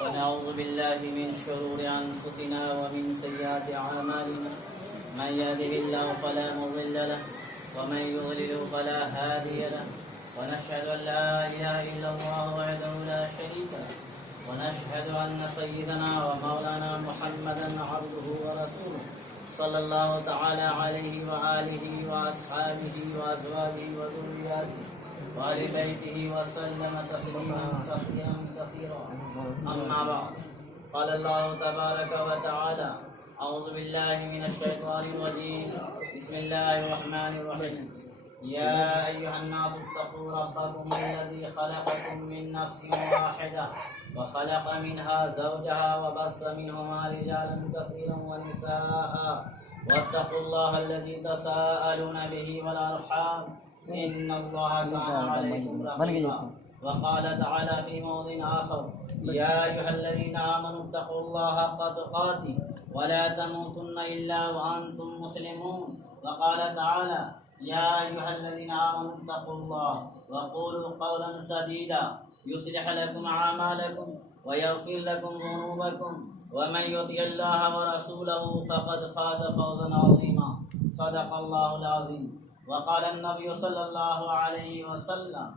ونعوذ بالله من شرور أنفسنا ومن سيئات أعمالنا من يهده الله فلا مضل له ومن يضلل فلا هادي له ونشهد أن لا إله إلا الله وحده لا شريك له ونشهد أن سيدنا ومولانا محمدا عبده ورسوله صلى الله تعالى عليه وآله وأصحابه وأزواجه وذرياته وآل بيته وسلم تسليما كثيرا كثيرا. أما بعد قال الله تبارك وتعالى أعوذ بالله من الشيطان الرجيم بسم الله الرحمن الرحيم يا أيها الناس اتقوا ربكم الذي خلقكم من نفس واحدة وخلق منها زوجها وبث منهما رجالا كثيرا ونساء واتقوا الله الذي تساءلون به والأرحام إن الله كان عليكم رقيبا. وقال تعالى في موضع آخر يا أيها الذين آمنوا اتقوا الله حق تقاته ولا تموتن إلا وأنتم مسلمون. وقال تعالى يا أيها الذين آمنوا اتقوا الله وقولوا قولا سديدا يصلح لكم أعمالكم ويغفر لكم ذنوبكم ومن يطع الله ورسوله فقد فاز فوزا عظيما. صدق الله العظيم. وقال النبي صلى الله عليه وسلم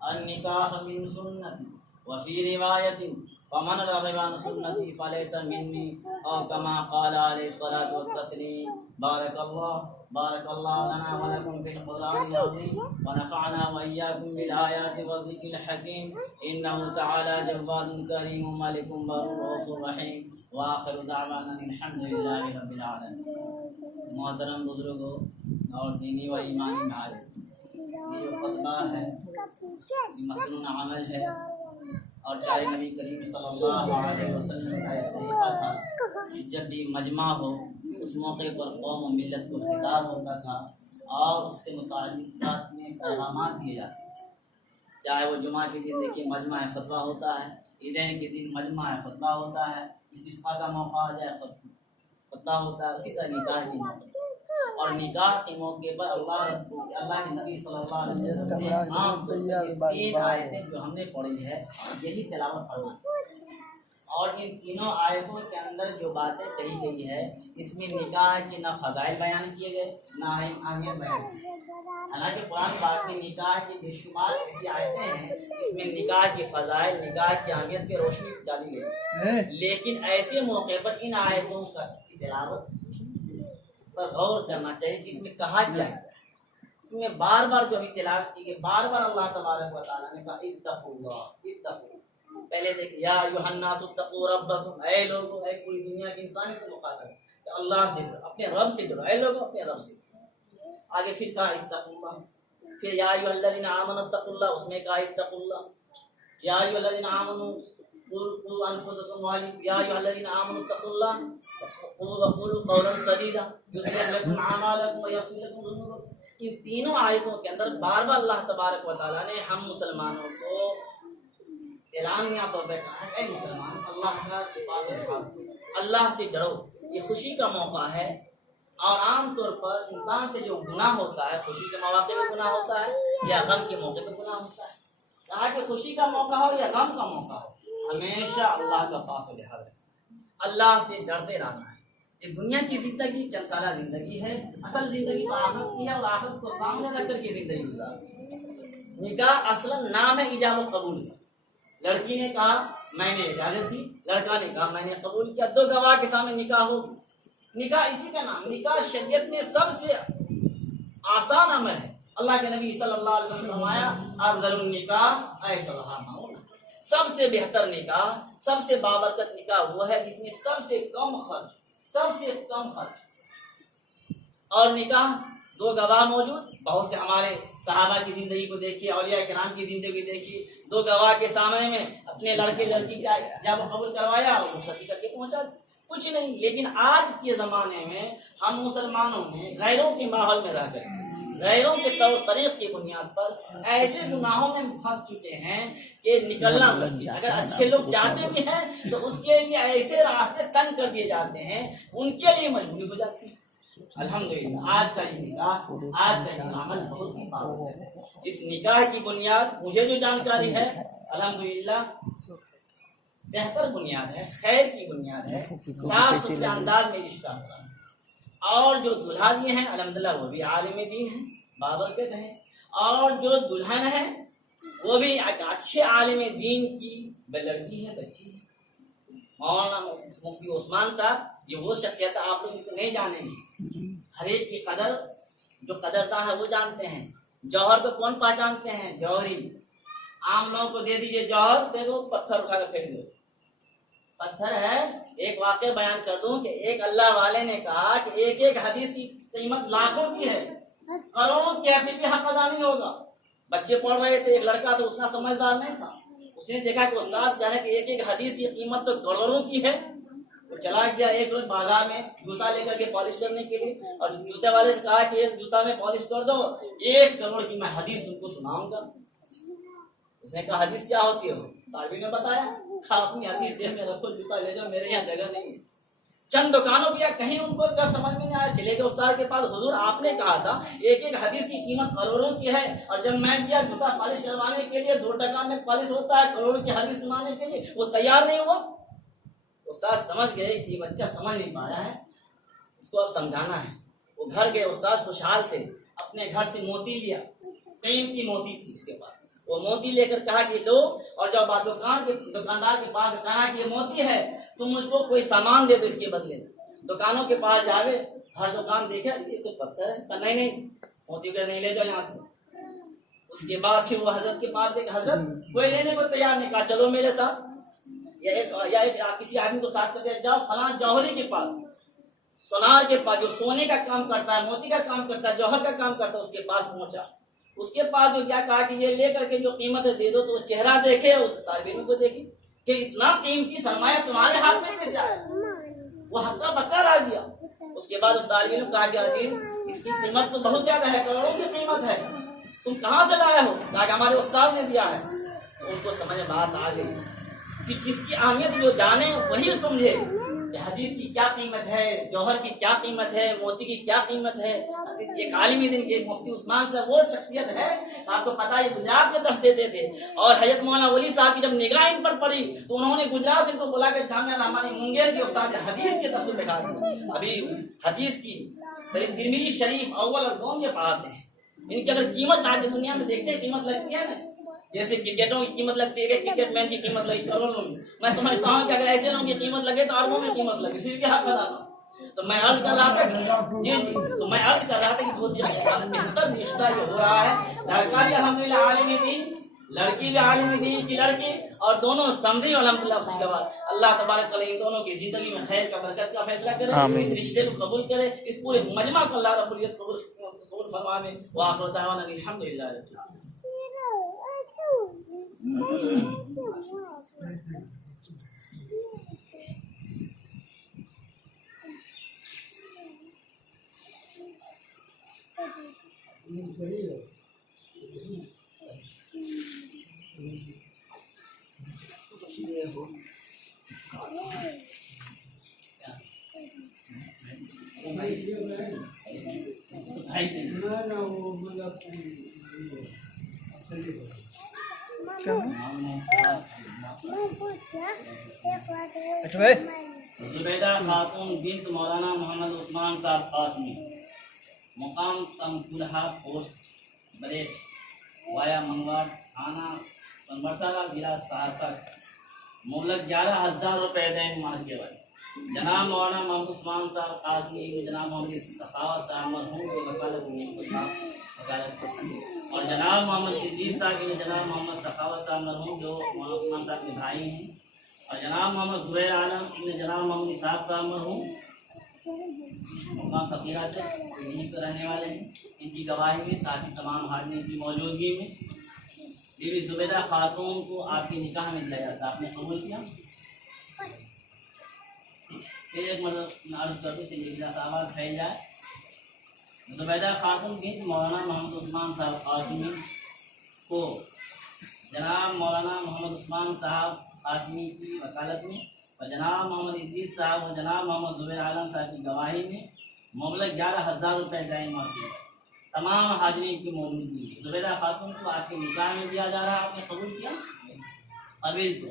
النکاح من سنتی وفی روایت فمن رغب عن سنتی فلیس منی او کما قال علیہ الصلاۃ والتسلیم. بارک اللہ لنا ولکم فی القرآن العظیم ونفعنا وإیاکم بالآیات والذکر الحکیم انہ تعالی جواد کریم ملک بر رؤوف رحیم. وآخر دعوانا الحمد للہ رب العالمین. محترم بزرگوں اور دینی و ایمانی بھائی، یہ جو خطبہ ہے یہ مسنون عمل ہے اور چاہے نبی کریم صلی اللہ علیہ وسلم کا ایک طریقہ تھا کہ جب بھی مجمع ہو اس موقع پر قوم و ملت کو خطاب ہوتا تھا اور اس سے متعلق بات میں پیغامات دیے جاتے تھے. چاہے وہ جمعہ کے دن دیکھیے مجمع خطبہ ہوتا ہے، عیدین کے دن مجمع خطبہ ہوتا ہے، استسقاء کا موقع آ جائے خطبہ ہوتا ہے. اسی طرح نکاح کے موقع اور نکاح کے موقع پر اللہ کے نبی صلی اللہ علیہ وسلم نے عام تین آیتیں جو ہم نے پڑھی ہے یہی تلاوت فرمائی. اور ان تینوں آیتوں کے اندر جو باتیں کہی گئی ہے اس میں نکاح کے نہ فضائل بیان کیے گئے نہ اہمیت بیان کی. حالانکہ قرآن پاک میں نکاح کی بے شمار ایسی آیتیں ہیں اس میں نکاح کے فضائل، نکاح کی اہمیت پہ روشنی ڈالی گئی، لیکن ایسے موقع پر ان آیتوں کی تلاوت پر غور کرنا چاہیے کہ اس میں کہا کیا ہے. اس میں بار بار جو ابھی تلاوت کی گئی بار بار اللہ تبارک و تعالیٰ نے کہا اتقوا اللہ اتقوا. پہلے دیکھیں یا ایھا الناس اتقوا ربکم، اے لوگوں، اے پوری دنیا کے انسانیت کو مخاطب کہ اللہ سے ڈرو، اپنے رب سے ڈرو، اے لوگوں اپنے رب سے ڈرو. آگے پھر کہا اتقوا اللہ. پھر یا ایھا الذین آمنوا اتقوا اللہ، اس میں کہا اتقوا اللہ. یا ایھا الذین آمنوا قوا انفسکم واہلیکم، یا ایھا الذین آمنوا اتقوا اللہ وقولوا قولا سدیدا یصلح لکم اعمالکم ویغفر لکم ذنوبکم. ان تینوں آیتوں کے اندر بار بار اللہ تبارک و تعالیٰ نے ہم مسلمانوں کو اعلانیہ طور پہ کہا ہے اے مسلمان اللہ کا پاس رہو، اللہ سے ڈرو. یہ خوشی کا موقع ہے اور عام طور پر انسان سے جو گناہ ہوتا ہے خوشی کے مواقع پہ گناہ ہوتا ہے یا غم کے موقع پہ گناہ ہوتا ہے. کہا کہ خوشی کا موقع ہو یا غم کا موقع ہو ہمیشہ اللہ کا پاس لحاظ ہے، اللہ سے ڈرتے رہنا ہے. یہ دنیا کی زندگی چند سالہ زندگی ہے، اصل زندگی تو آخرت کی ہے اور آخرت کو سامنے رکھ کر کے زندگی گزار. نکاح اصلا نام ہے ایجاب و قبول کا. لڑکی نے کہا میں نے اجازت دی، لڑکا نے کہا میں نے قبول کیا، دو گواہ کے سامنے نکاح ہوگی. نکاح اسی کا نام. نکاح شریعت میں سب سے آسان عمل ہے. اللہ کے نبی صلی اللہ علیہ وسلم نے فرمایا افضل النکاح ایسرھا ما ہونا. سب سے بہتر نکاح، سب سے بابرکت نکاح وہ ہے جس میں سب سے کم خرچ اور نکاح دو گواہ موجود. بہت سے ہمارے صحابہ کی زندگی کو دیکھیے، اولیاء کرام کی زندگی دیکھیے، دو گواہ کے سامنے میں اپنے لڑکے لڑکی کا جب قبول کروایا اور وہ شادی کر کے پہنچا کچھ نہیں. لیکن آج کے زمانے میں ہم مسلمانوں نے غیروں کے ماحول میں رہ کر غیروں کے طور طریق کی بنیاد پر ایسے گناہوں میں پھنس چکے ہیں کہ نکلنا مشکل. اگر اچھے لوگ چاہتے بھی ہیں تو اس کے لیے ایسے راستے تنگ کر دیے جاتے ہیں، ان کے لیے مجبوری ہو جاتی ہے. الحمدللہ آج کا یہ نکاح، آج کا یہ عمل بہت ہی بات ہے. اس نکاح کی بنیاد مجھے جو جانکاری ہے الحمدللہ بہتر بنیاد ہے، خیر کی بنیاد ہے، صاف ستھرے انداز میں رشتہ ہو رہا ہے. اور جو دلہا دیے ہیں الحمدللہ وہ بھی عالم دین ہیں، بابرکت ہیں. اور جو دلہن ہے وہ بھی ایک اچھے عالم دین کی لڑکی ہے، بچی ہے. مولانا مفتی عثمان صاحب یہ وہ شخصیت آپ لوگ کو نہیں جانیں گے. ہر ایک کی قدر جو قدرداں ہے وہ جانتے ہیں. جوہر کو کون پہچانتے ہیں؟ جوہری. عام لوگوں کو دے دیجئے جوہر، دیکھو پتھر اٹھا کر پھینک دو، پتھر ہے. ایک واقعہ بیان کر دوں کہ ایک اللہ والے نے کہا کہ ایک ایک حدیث کی قیمت لاکھوں کی ہے، کروڑوں کی ہے، پھر بھی حق ادا نہیں ہوگا. بچے پڑھ رہے تھے، ایک لڑکا تو اتنا سمجھدار نہیں تھا، اس نے دیکھا کہ استاد کہہ رہے کہ ایک ایک حدیث کی قیمت تو کروڑوں کی ہے. وہ چلا گیا ایک روز بازار میں جوتا لے کر کے پالش کرنے کے لیے، اور جوتے والے سے کہا کہ ایک جوتا میں پالش کر دو، 1 کروڑ کی میں حدیث تم کو سناؤں گا. اس نے کہا حدیث کیا ہوتی ہے؟ طالبی نے بتایا، کہا اپنی حدیث دے میں رکھو، جوتا لے جاؤ، میرے یہاں جگہ نہیں ہے. چند دکانوں پہ کہیں ان کو سمجھ میں نہیں آیا، چلے گئے استاد کے پاس. حضور آپ نے کہا تھا ایک ایک حدیث کی قیمت کروڑوں کی ہے، اور جب میں گیا جوتا پالش کروانے کے لیے 2 ٹکا میں پالش ہوتا ہے، کروڑوں کی حدیث سنانے کے لیے وہ تیار نہیں ہوا. استاد سمجھ گئے کہ یہ بچہ سمجھ نہیں پایا ہے، اس کو اب سمجھانا ہے. وہ گھر گئے، استاد خوشحال تھے، اپنے گھر سے موتی لیا، قیمتی موتی تھی اس کے پاس. وہ موتی لے کر کہا کہ لو، اور جب دکاندار کے پاس کہا کہ یہ موتی ہے، تم مجھ کو کوئی سامان دے دو اس کے بدلے میں. دکانوں کے پاس جاوے، ہر دکان دیکھا یہ تو پتھر ہے، نہیں موتی کا نہیں لے جاؤ یہاں سے. اس کے بعد پھر وہ حضرت کے پاس گئے، حضرت کوئی لینے کو تیار نہیں. کہا چلو میرے ساتھ، یا کسی آدمی کو ساتھ کرتے جاؤ فلاں جوہری کے پاس، سونار کے پاس، جو سونے کا کام کرتا ہے، موتی کا کام کرتا ہے، جوہر کا کام کرتا ہے، اس کے پاس پہنچا. اس کے پاس جو کیا کہا کہ یہ لے کر کے جو قیمت دے دو. تو وہ چہرہ دیکھے، اس طالب علم کو دیکھے کہ اتنا قیمتی سرمایہ تمہارے ہاتھ میں کیسے آیا. وہ ہکا بکا لا دیا. اس کے بعد اس طالب علم کہا کہ عزیز اس کی قیمت تو بہت زیادہ ہے، کروڑوں کی قیمت ہے، تم کہاں سے لائے ہو؟ کہا کہ ہمارے استاد نے دیا ہے. تو ان کو سمجھ بات آ گئی کہ جس کی اہمیت جو جانے وہی سمجھے کہ حدیث کی کیا قیمت ہے، جوہر کی کیا قیمت ہے، موتی کی کیا قیمت ہے. ایک عالم دین، ایک مفتی عثمان صاحب وہ شخصیت ہے، آپ کو پتا ہے گجرات میں درس دیتے تھے. اور حضرت مولانا ولی صاحب کی جب نگاہ ان پر پڑی تو انہوں نے گجرات سے ان کو بلا کر جامعہ رحمانی منگیر کے استاد حدیث کے دستور دکھا دیا. ابھی حدیث کی ترمذی شریف اول اور دوم یہ پڑھاتے ہیں. ان کی اگر قیمت آج دنیا میں دیکھتے ہیں قیمت لگتی ہے نا، جیسے کرکٹوں کی قیمت لگتی ہے، کرکٹ مین کی قیمت لگی کروڑوں میں. میں سمجھتا ہوں کہ اگر ایسے لوگوں کی قیمت لگے تو اربوں میں قیمت لگے، پھر بھی حق ادا. تو میں عرض کر رہا تھا تو میں عرض کر رہا تھا کہ بہت بہتر رشتہ یہ ہو رہا ہے. لڑکا بھی الحمدللہ عالم دین، لڑکی بھی عالم دین کی لڑکی، اور دونوں سمجھی الحمدللہ خوشگوار. اللہ تبارک تعالیٰ ان دونوں کی زندگی میں خیر کا برکت کا فیصلہ کرے، اس رشتے کو قبول کرے، اس پورے مجمع کو اللہ رب العزت قبول فرمائے. وآخر دعوانا الحمدللہ رب العالمین. زبیدہ خاتون بنت مولانا محمد عثمان صاحب قاسمی، مقام تمکلہا پوسٹ بریچ، وایا منگوار، تھانہ سنبرسارا، ضلع سہرسہ، مبلغ 11,000 روپے دین ماہ کے والے. جناب مولانا محمد عثمان صاحب قاسمی، جناب محمد سخاوت صاحب مرحوم کے وکالت، اور جناب محمد ادریس صاحب کے جناب محمد سخاوت صاحب مرحوم جو مولانا عثمان صاحب کے بھائی ہیں، اور جناب محمد زبیر عالم جناب محمد اسحاق صاحب مرحوم مقام فقیرہ سے یہیں پہ رہنے والے ہیں. ان کی گواہی میں ساتھ ہی تمام حاضرین کی موجودگی میں بی بی زبیدہ خاتون کو آپ کی نکاح میں دیا جاتا. آپ نے قبول کیا؟ پھر ایک مرتبہ عرض کرتے سے اجلاس آباد پھیل جائے. زبیدہ خاتون بنت مولانا محمد عثمان صاحب قاسمی کو جناب مولانا محمد عثمان صاحب قاسمی کی وکالت میں اور جناب محمد ادریس صاحب اور جناب محمد زبیر عالم صاحب کی گواہی میں مبلغ 11,000 روپے دائیں مارکیٹ ہے. تمام حاضرین کی موجودگی ہے. زبیدہ خاتون کو آپ کے نکاح میں دیا جا رہا ہے. آپ نے قبول کیا؟ قبیل کو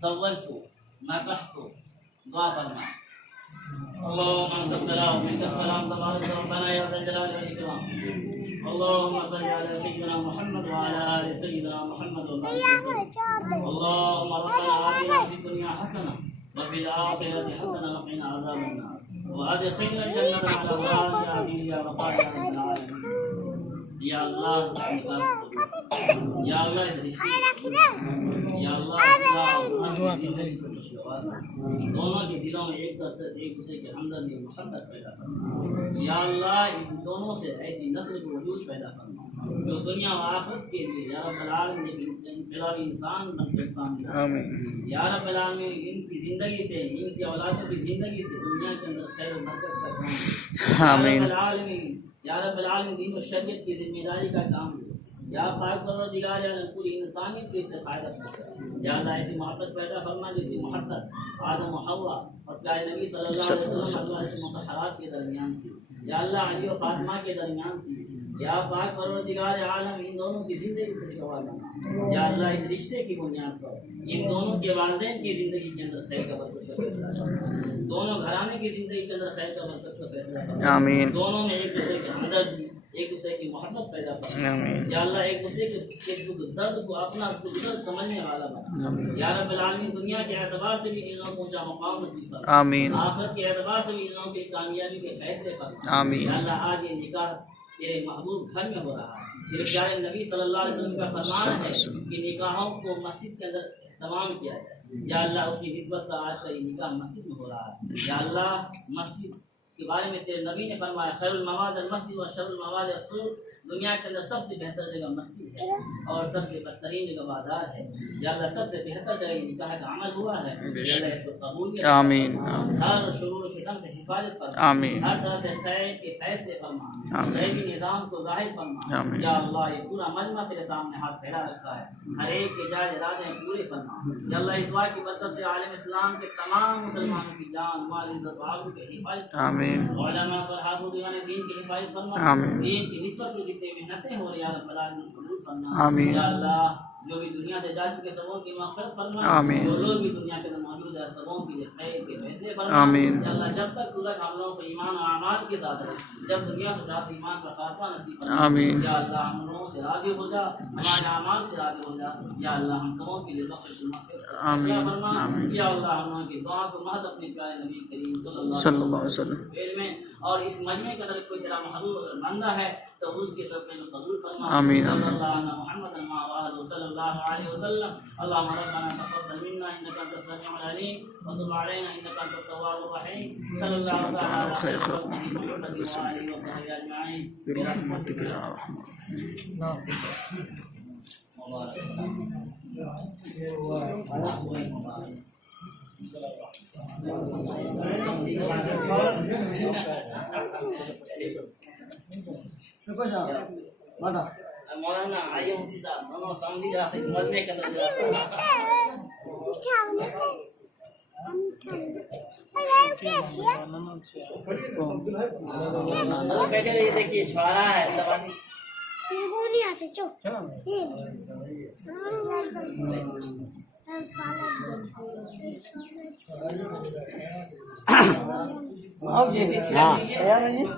زوج کو نکاح کو دعا فرمائیں. اللهم انت السلام ومنك السلام تبارك ربنا يا ذا الجلال والاكرام. اللهم صل على سيدنا محمد وعلى ال سيدنا محمد وبارك وسلم. اللهم ربنا آتنا في الدنيا حسنه وفي الاخره حسنه وقنا عذاب النار وادخلنا الجنه مع الابرار يا رب العالمين. یا اللہ یا اللہ اس رشتے یا اللہ دونوں کے دلوں میں ایک دوسرے کے ہمدردی اور محبت پیدا کرنا. یا اللہ اس دونوں سے ایسی نسل کو وجود پیدا کرنا جو دنیا و آخرت کے لیے یا رب العالمین انسان بن کر سامنے. یا رب العالمین ان کی زندگی سے ان کی اولادوں کی زندگی سے دنیا کے اندر خیر و برکت کا کام. آمین. یا رب العالمین دین و شریعت کی ذمہ داری کا کام دے. یا پاک پروردگار عالم پوری انسانیت کو اس سے فائدہ پہنچائے. یا اللہ ایسی محبت پیدا فرما جیسی محبت آدم و حوا اور پیارے نبی صلی اللہ علیہ وسلم ازواج مطہرات کے درمیان تھی. یا اللہ علی و فاطمہ کے درمیان تھی. یا پاک پروردگار عالم ان دونوں کی زندگی خوشگوار بنا. یا اللہ اس رشتے کی بنیاد پر ان دونوں کے والدین کی زندگی کے اندر خیر کا برکت کا فیصلہ کرنا. دونوں گھرانے کی زندگی کے اندر خیر کا برکت کا فیصلہ کرنا. آمین. دونوں میں ایک دوسرے کے ہمدردی ایک دوسرے کی محبت پیدا کرنا. یا اللہ ایک دوسرے کے دکھ درد کو اپنا دکھ درد سمجھنے والا بنا. یا رب العالمین دنیا کے اعتبار سے بھی ان لوگوں کو اونچا مقام نصیب فرما. آمین. آخرت کے اعتبار سے بھی ان لوگوں کی کامیابی کے فیصلے فرما. آمین. یا اللہ آج یہ نکاح تیرے محبوب گھر میں ہو رہا ہے. تیرے پیارے نبی صلی اللہ علیہ وسلم کا فرمان ہے کہ نکاحوں کو مسجد کے اندر اہتمام کیا جائے. یا اللہ اسی نسبت کا آج کا یہ نکاح مسجد میں ہو رہا ہے. یا اللہ مسجد کے بارے میں تیرے نبی نے فرمایا خیر المواد المسجد و شر المواد السوق. دنیا کے اندر سب سے بہتر جگہ مسجد ہے اور سب سے بدترین جگہ بازار ہے. یا اللہ سب سے بہتر جگہ یہ نکاح کا عمل ہوا ہے. یا اللہ اس کو قبول کر. آمین. ہر شرور و فتن سے حفاظت فرما. آمین. ہر طرح سے خیر کے فیصلے فرما. غیبی نظام کو ظاہر فرما. یا اللہ یہ پورا مجمع تیرے سامنے ہاتھ پھیلا رکھا ہے. ہر ایک کے جائز ارادے پورے فرما. یا اللہ اس دعا کی برکت سے عالم اسلام کے تمام مسلمانوں کی جان مال عزت و آبرو کی حفاظت فرما. آمین. علماء صحابہ دیوان دین کی حفاظت فرما. آمین. دین کی نسبت کو جتنے محنتیں ہو رہی ہیں اللہ تعالی قبول فرما. آمین. یا اللہ جو بھی دنیا سے جا چکے سبوں کی مغفرت فرما. آمین. جو لوگ بھی دنیا کے اندر موجود ہیں سبوں کے لیے خیر کے فیصلے فرما. آمین. یا اللہ جب تک پورا ہم لوگوں کو ایمان و اعمال کے ساتھ رہے جب دنیا سے جاتے ایمان کا خاتمہ نصیب فرما. آمین. یا اللہ ہم لوگوں سے راضی ہو جا ہمارے اعمال سے راضی ہو جا. یا اللہ ہم سبوں کے لیے بخشش فرما. یا اللہ ہم لوگوں کی دعا کو محض اپنے پیارے نبی کریم صلی اللہ علیہ وسلم میں اور اس مجمع کے اندر کوئی تیرا محبوب بندہ ہے تو اس کے سب میں قبول فرما. آمین. صلی اللہ علیہ محمد صلی اللہ علیہ وسلم. اللهم ربنا تقبل منا انك انت السميع العليم وتب علينا انك انت التواب الرحيم. صلى الله تعالى على محمد وعلى اله وصحبه اجمعين برحمتك يا ارحم مولانا آئیے مفتی صاحب دونوں سامنے جا سے سمجھنے کے اندر بیٹھے رہیے. دیکھیے چھوڑا ہے سب آدمی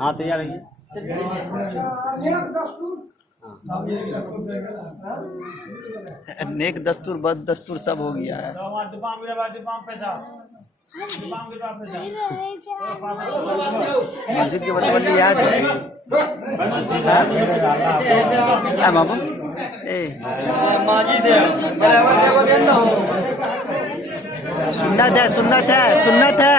ہاں تیار ہے. نیک دستور بد دستور سب ہو گیا ہے. مسجد کے متولی یاد ہے بابا سنت ہے سنت ہے سنت ہے.